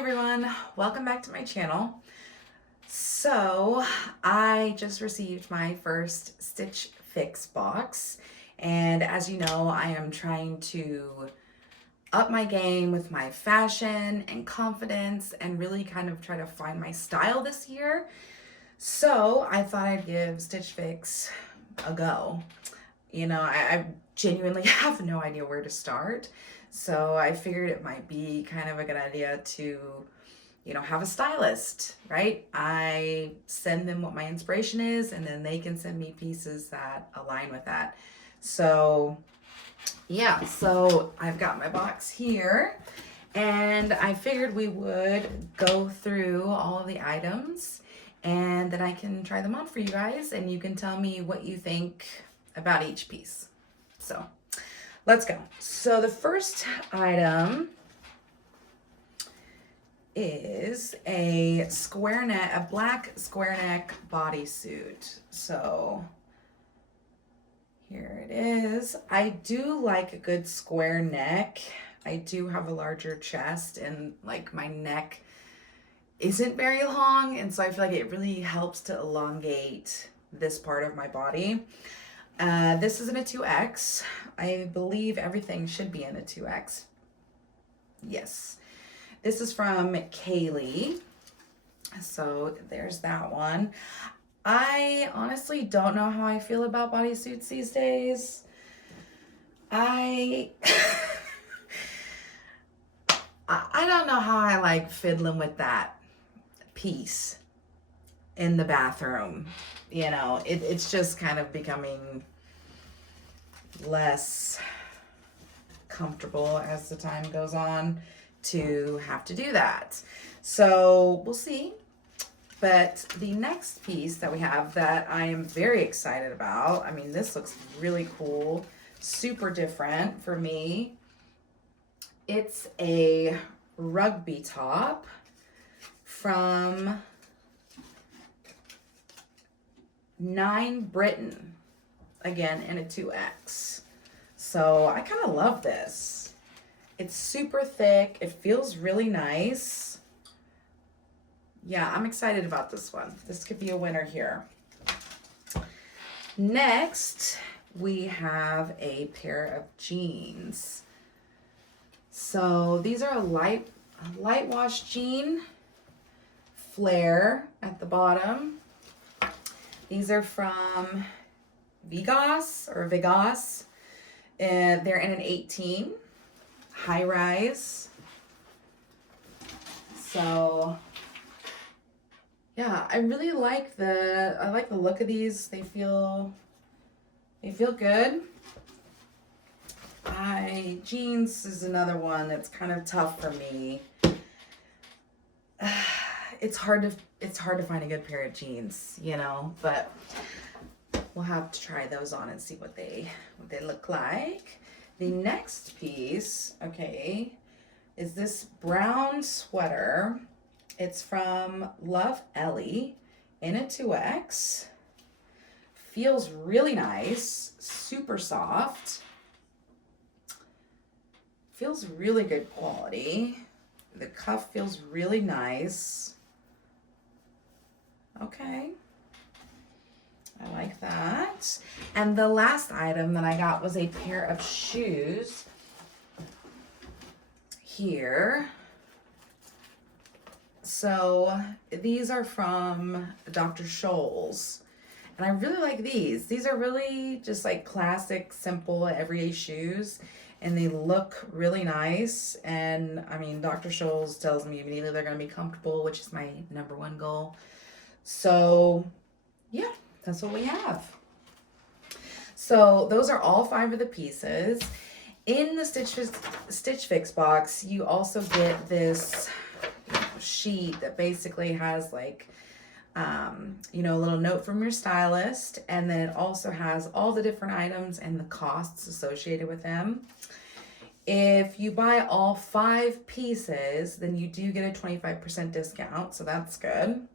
everyone, welcome back to my channel. So I just received my first Stitch Fix box, and as you know, I am trying to up my game with my fashion and confidence and really kind of try to find my style this year. So I thought I'd give Stitch Fix a go. I genuinely have no idea where to start. So I figured it might be kind of a good idea to, have a stylist, right? I send them what my inspiration is, and then they can send me pieces that align with that. So yeah, so I've got my box here, and I figured we would go through all of the items, and then I can try them on for you guys, and you can tell me what you think about each piece. So let's go. So the first item is a black square neck bodysuit. So here it is. I do like a good square neck. I do have a larger chest, and like my neck isn't very long, and so I feel like it really helps to elongate this part of my body. This is in a 2X. I believe everything should be in a 2X. Yes. This is from Kaylee. So there's that one. I honestly don't know how I feel about bodysuits these days. I don't know how I like fiddling with that piece in the bathroom. It's just kind of becoming less comfortable as the time goes on to have to do that. So we'll see. But the next piece that we have that I am very excited about, I mean, this looks really cool, super different for me. It's a rugby top from 9 Britain, again in a 2X. So I kind of love this. It's super thick. It feels really nice. Yeah, I'm excited about this one. This could be a winner here. Next, we have a pair of jeans. So these are a light wash jean, flare at the bottom. These are from Vegas. They're in an 18, high rise. So yeah, I really like the look of these. They feel good. Jeans is another one that's kind of tough for me. It's hard to find a good pair of jeans, but we'll have to try those on and see what they look like. The next piece, okay, is this brown sweater. It's from Love Ellie in a 2X. Feels really nice, super soft. Feels really good quality. The cuff feels really nice. Okay. I like that. And the last item that I got was a pair of shoes here. So these are from Dr. Scholl's, and I really like these. These are really just like classic, simple, everyday shoes, and they look really nice. And I mean, Dr. Scholl's tells me immediately they're going to be comfortable, which is my #1 goal. So yeah, that's what we have. So those are all 5 of the pieces. In the Stitch Fix box, you also get this sheet that basically has like a little note from your stylist, and then it also has all the different items and the costs associated with them. If you buy all 5 pieces, then you do get a 25% discount, so that's good.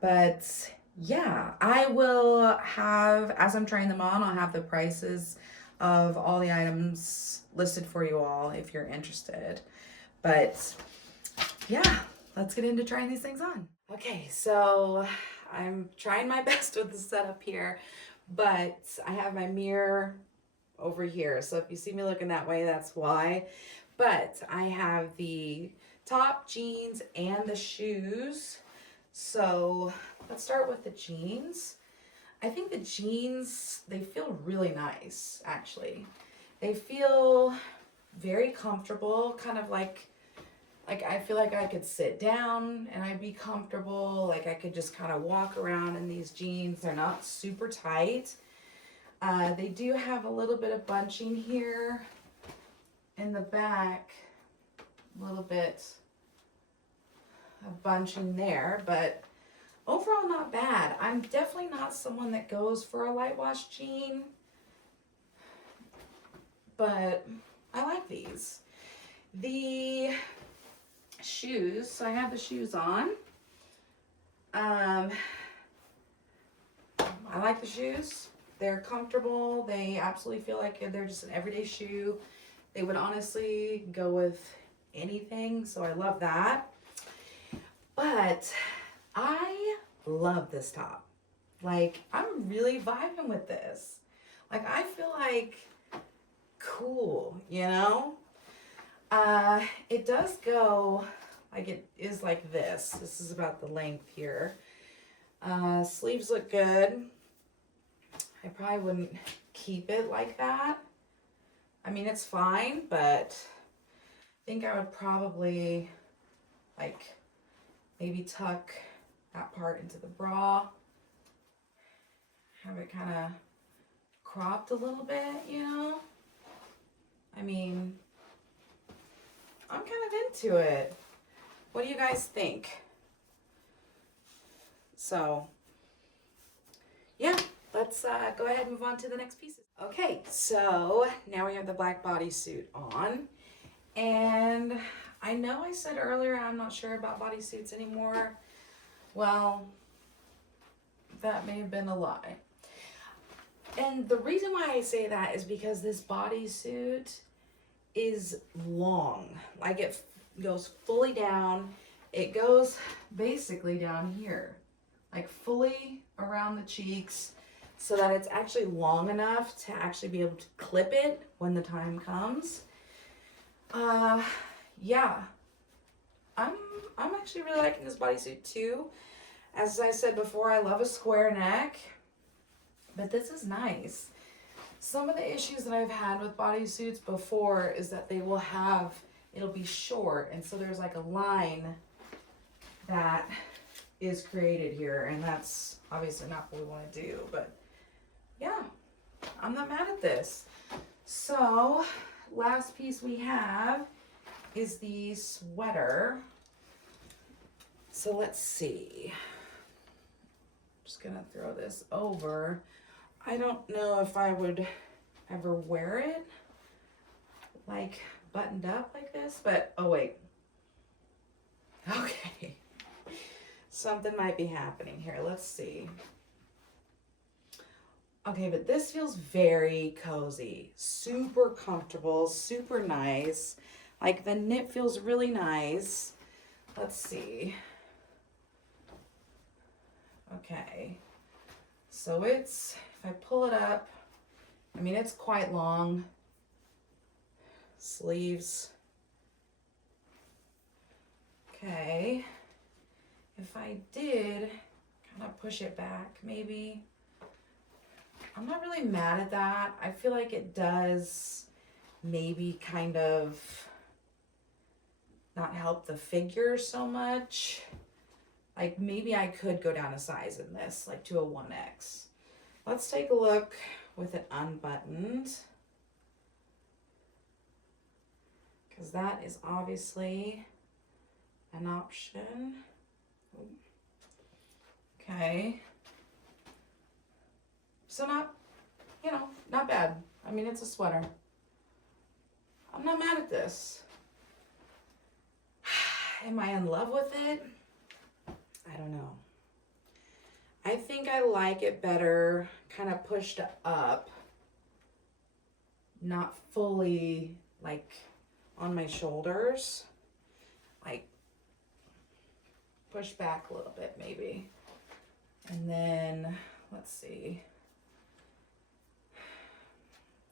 But yeah, I will have, as I'm trying them on, I'll have the prices of all the items listed for you all if you're interested. But yeah, let's get into trying these things on. Okay, so I'm trying my best with the setup here, but I have my mirror over here. So if you see me looking that way, that's why. But I have the top, jeans, and the shoes. So let's start with the jeans. I think the jeans, they feel really nice, actually. They feel very comfortable, kind of like I feel like I could sit down and I'd be comfortable. Like I could just kind of walk around in these jeans. They're not super tight. They do have a little bit of bunching here in the back, a little bit of bunching there, but overall not bad. I'm definitely not someone that goes for a light wash jean, but I like these. The shoes, so I have the shoes on. I like the shoes. They're comfortable. They absolutely feel like they're just an everyday shoe. They would honestly go with anything, so I love that. But I love this top. Like, I'm really vibing with this. Like, I feel like cool, you know? It does go, like it is like this. This is about the length here. Sleeves look good. I probably wouldn't keep it like that. I mean, it's fine, but I think I would probably like maybe tuck that part into the bra. Have it kind of cropped a little bit, you know? I mean, I'm kind of into it. What do you guys think? So, yeah, let's go ahead and move on to the next pieces. Okay, so now we have the black bodysuit on. And I know I said earlier I'm not sure about bodysuits anymore. Well, that may have been a lie. And the reason why I say that is because this bodysuit is long. Like it goes fully down. It goes basically down here, like fully around the cheeks, so that it's actually long enough to actually be able to clip it when the time comes. Yeah, I'm actually really liking this bodysuit too. As I said before, I love a square neck, but this is nice. Some of the issues that I've had with bodysuits before is that they will have, it'll be short, and so there's like a line that is created here, and that's obviously not what we want to do, but yeah, I'm not mad at this. So, last piece we have is the sweater. So let's see. Just gonna throw this over. I don't know if I would ever wear it like buttoned up like this, but oh wait. Okay. Something might be happening here. Let's see. Okay, but this feels very cozy, super comfortable, super nice. Like the knit feels really nice. Let's see. Okay. So it's, if I pull it up, I mean, it's quite long. Sleeves. Okay. If I did kind of push it back, maybe. I'm not really mad at that. I feel like it does maybe kind of not help the figure so much. Like maybe I could go down a size in this, like to a 1X. Let's take a look with it unbuttoned, because that is obviously an option. Okay. So not, you know, not bad. I mean, it's a sweater. I'm not mad at this. Am I in love with it? I don't know. I think I like it better kind of pushed up, not fully like on my shoulders. Like push back a little bit maybe. And then, let's see.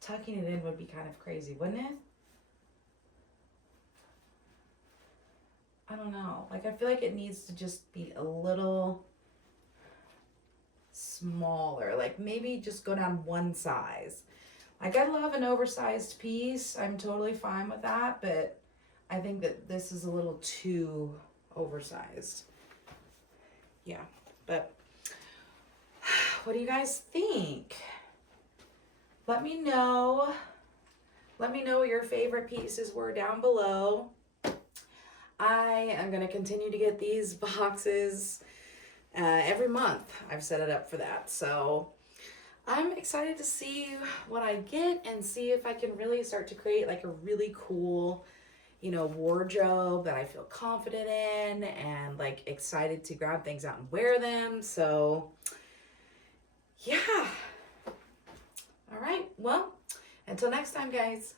Tucking it in would be kind of crazy, wouldn't it? I don't know. Like, I feel like it needs to just be a little smaller. Like, maybe just go down one size. Like, I love an oversized piece. I'm totally fine with that, but I think that this is a little too oversized. Yeah, but what do you guys think? Let me know. Let me know what your favorite pieces were down below. I am going to continue to get these boxes every month. I've set it up for that. So I'm excited to see what I get and see if I can really start to create like a really cool, you know, wardrobe that I feel confident in and like excited to grab things out and wear them. So yeah. All right. Well, until next time, guys.